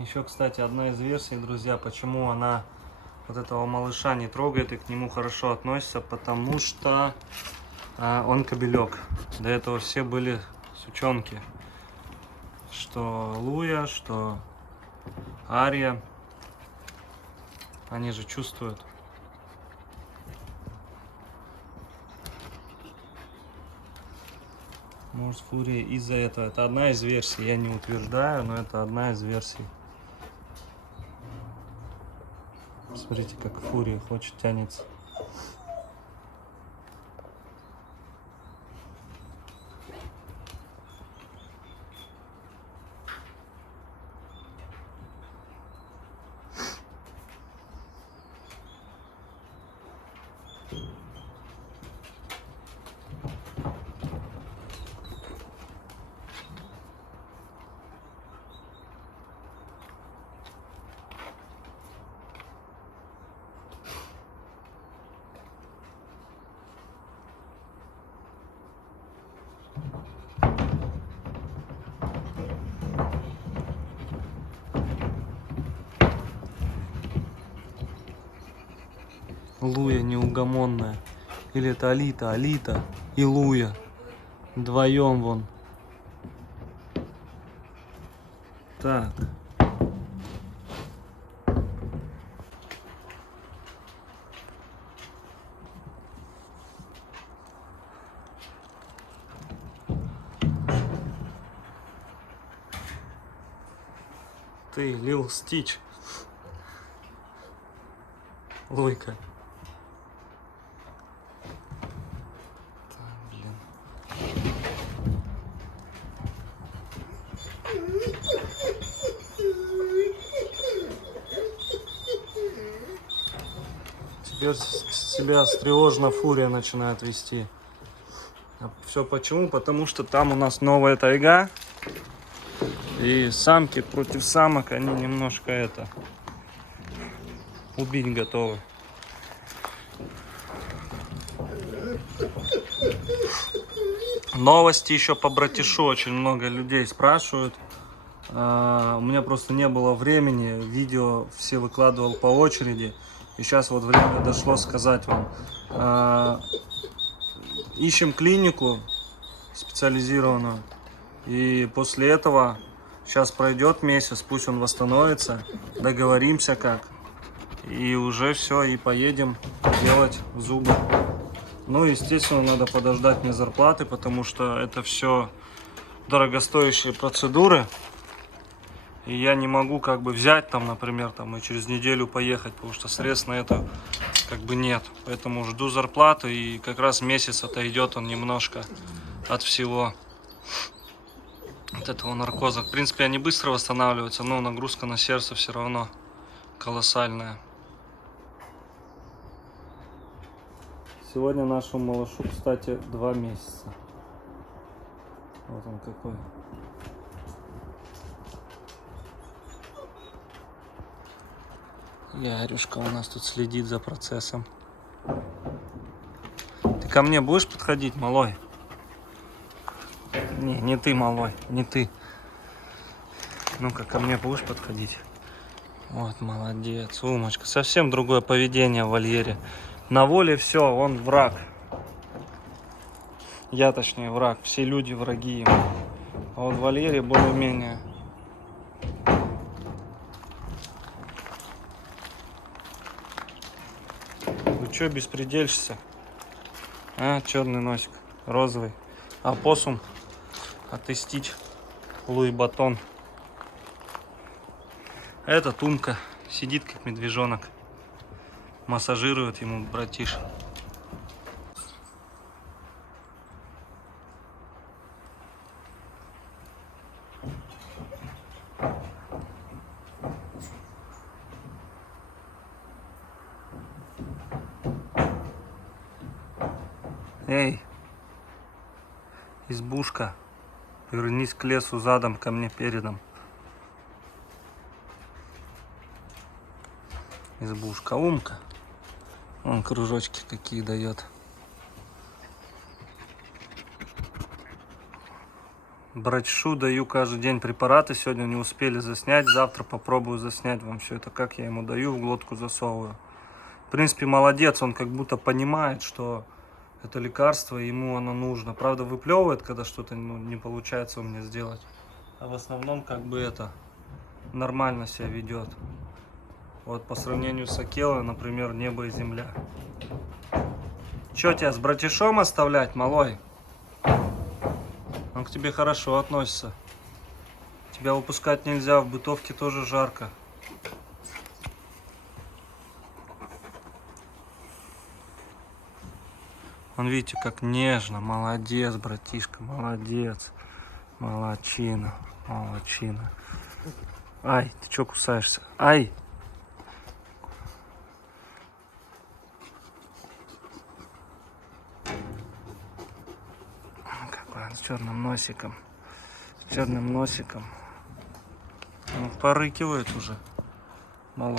Еще, кстати, одна из версий, друзья, почему она вот этого малыша не трогает и к нему хорошо относится, потому что он кобелек. До этого все были сучонки. Что Луя, что Ария. Они же чувствуют. Может, Фурия из-за этого. Это одна из версий, я не утверждаю, но это одна из версий. Смотрите, как Фурия хочет, тянется. Луя неугомонная. Или это Алита, Алита и Луя. Вдвоем вон. Так. Ты, Лил Стич. Луйка. Теперь себя тревожно Фурия начинает вести. Все почему? Потому что там у нас новая тайга. И самки против самок, они немножко это убить готовы. Новости еще по братишу. Очень много людей спрашивают. У меня просто не было времени. Видео все выкладывал по очереди. И сейчас вот время дошло сказать вам. Ищем клинику специализированную. И после этого сейчас пройдет месяц, пусть он восстановится. Договоримся как. И уже все, и поедем делать зубы. Ну, естественно, надо подождать мне зарплаты, потому что это все дорогостоящие процедуры. И я не могу как бы взять там, например, там и через неделю поехать, потому что средств на это как бы нет. Поэтому жду зарплату, и как раз месяц отойдет он немножко от всего, от этого наркоза. В принципе, они быстро восстанавливаются, но нагрузка на сердце все равно колоссальная. Сегодня нашему малышу, кстати, 2 месяца. Вот он какой. Ярюшка у нас тут следит за процессом. Ты ко мне будешь подходить, малой? Не ты, малой, не ты. Ну-ка, ко мне будешь подходить? Вот, молодец, умочка. Совсем другое поведение в вольере. На воле все, он враг. Я, точнее, враг. Все люди враги ему. А вот в вольере более-менее. Вы что беспредельщица? А, черный носик, розовый. Опоссум, а ты Стич, Луи Батон. Это Тумка, сидит как медвежонок. Массажирует ему братиш. Эй, избушка, вернись к лесу задом, ко мне передом. Избушка, умка. Вон кружочки какие дает. Братшу даю каждый день препараты. Сегодня не успели заснять. Завтра попробую заснять вам все это, как я ему даю, в глотку засовываю. В принципе, молодец. Он как будто понимает, что это лекарство, ему оно нужно. Правда, выплевывает, когда что-то не получается у меня сделать. А в основном, как бы это, нормально себя ведет. Вот по сравнению с Акелой, например, небо и земля. Че, тебя с братишом оставлять, малой? Он к тебе хорошо относится. Тебя выпускать нельзя, в бытовке тоже жарко. Он, видите, как нежно. Молодец, братишка, молодец. Молодчина, молодчина. Ай, ты чё кусаешься? Ай! Какой он с черным носиком. С черным носиком. Он порыкивает уже, малой.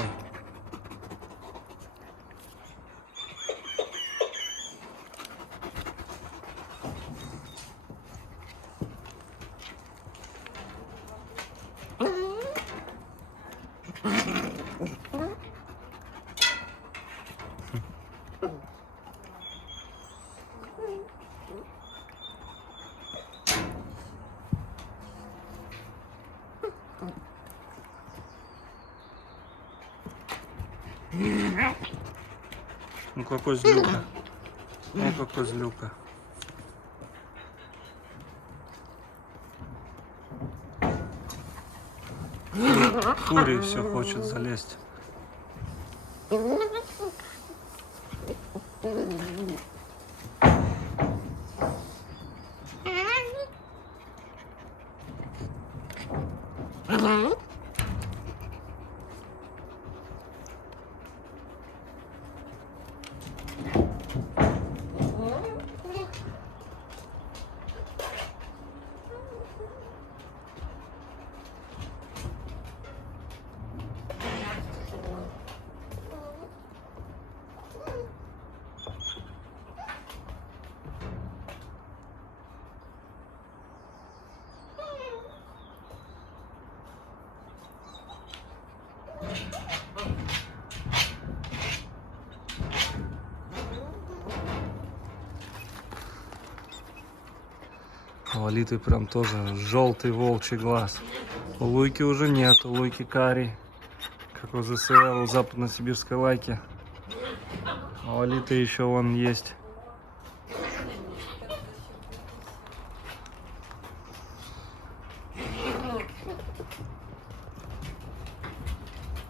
Ну какой злюка. Ну какой злюка. Фурия все хочет залезть. Лолиты прям тоже желтый волчий глаз. У Луйки уже нет, у Луйки карий, как у ЗСЛ, у западно-сибирской лайки. А у Лолиты еще вон есть.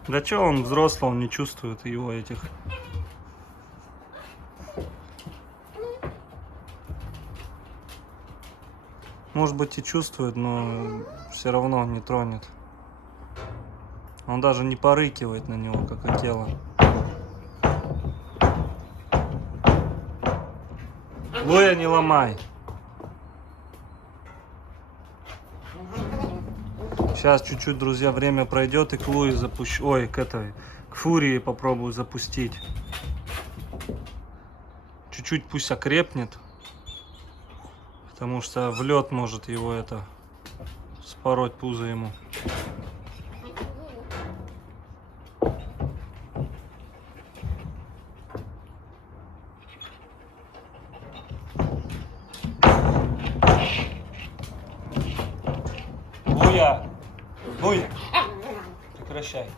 Да че, он взрослый, он не чувствует его этих. Может быть и чувствует, но все равно он не тронет. Он даже не порыкивает на него, как Акела. Луя, не ломай. Сейчас чуть-чуть, друзья, время пройдет, и к Луи запущу. Ой, к Фурии попробую запустить. Чуть-чуть пусть окрепнет. Потому что в лед может его это спороть пузо ему. Луя! Луя! Прекращай.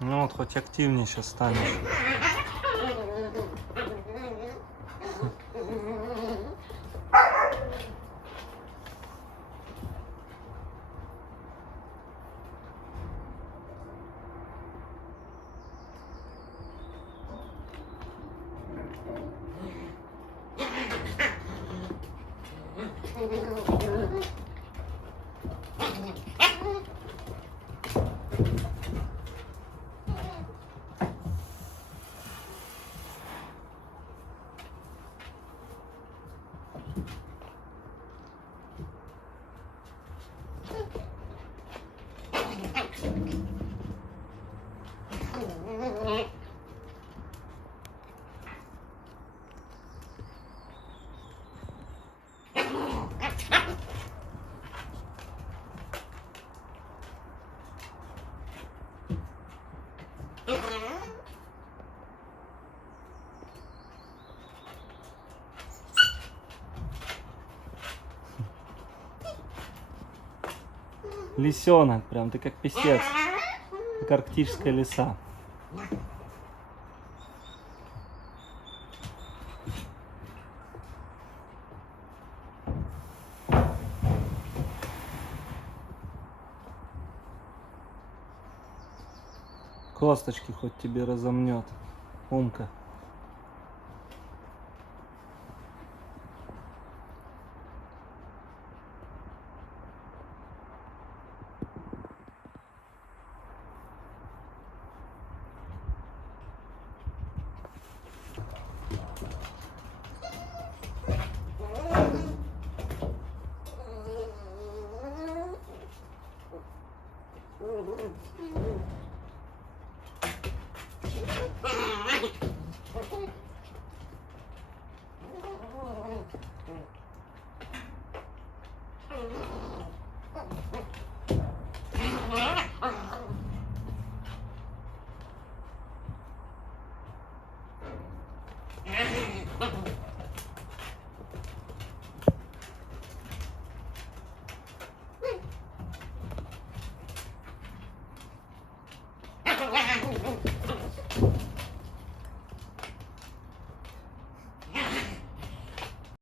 Ну вот, хоть активнее сейчас станешь. Лисенок, прям ты как писец, как арктическая лиса. Косточки хоть тебе разомнет, умка.